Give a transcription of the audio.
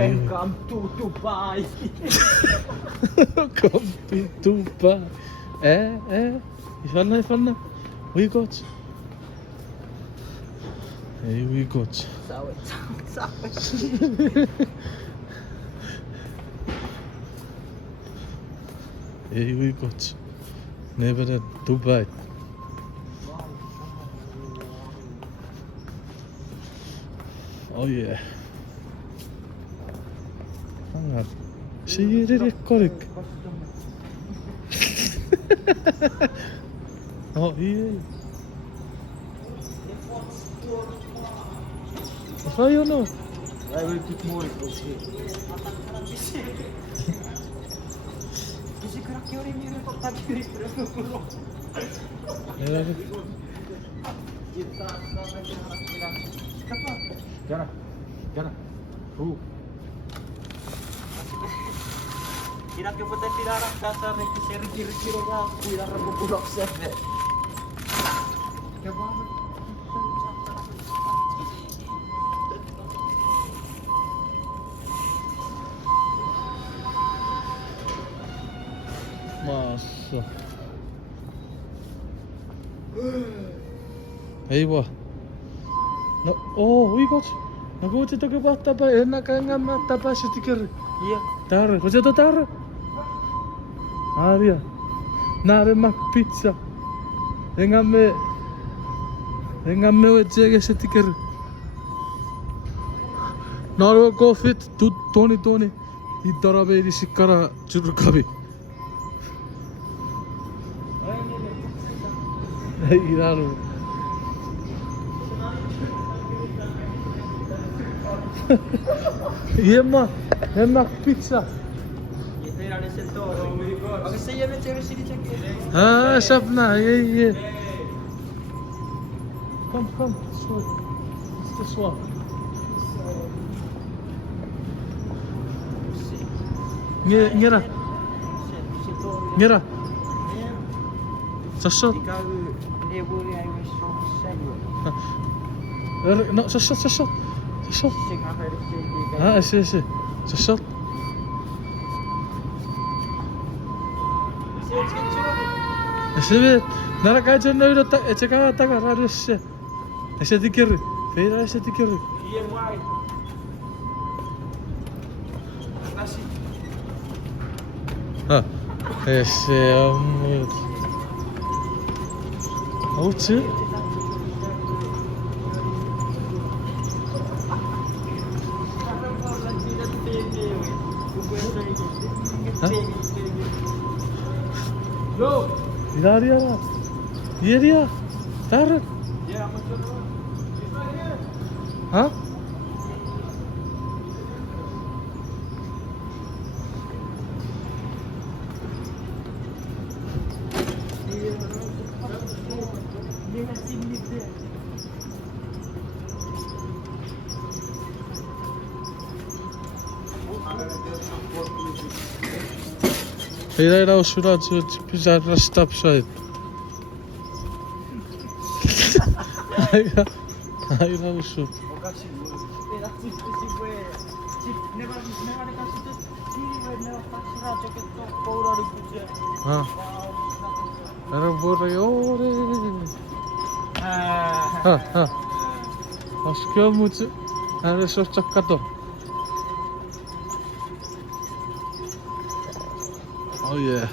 Welcome to Dubai. Welcome to Dubai. Ifalna. We got. Hey, we got. Sawit. Hey, we got. Never at Dubai. Oh yeah. Hangar. Şehirleri koruk. Oh iya. Apa yun no? I will keep moving. Kasi kerak yuri mira kok tadi terus. Nerede? Gana. Kira que puede tirar a casa de que se retire ya cuidar a bulok sebe. Ya vamos. Massa. Eyvah. No, we got. Aku cerita ke bata pa enak kan mata pa stiker. Iya. Tar, hoca to tar. Aria. Nare mak pizza. Engame wejege stiker. Naro kofit Tony. Idarabe ilişikara çurkabi. Iraro. Yemak pizza. Itu yang ada sentuh. Oke, saya nak cari sini cek. Ha, Shapna, ye. Come, this one. Ngira. Sashot. Ikaw dia boleh I wish so sad. No, sashot. Sing apa dia? Ha, ese. Sashot. Evet. Nara kaçan öyle çeka taka radyosu. Ese dikeri. Feyra ese dikeri. Iya, why? Nasi. Ha. Ese amut. Auçu. Yo. İleriye. Yeriye. Tarık. Ya, macam Ha? Feyra o şuracı güzel rasta pişayet. Hayır o şu. Ha. Era buraya oraya. Ha. Aşkım muçu. Era şu çakato. Oh yeah.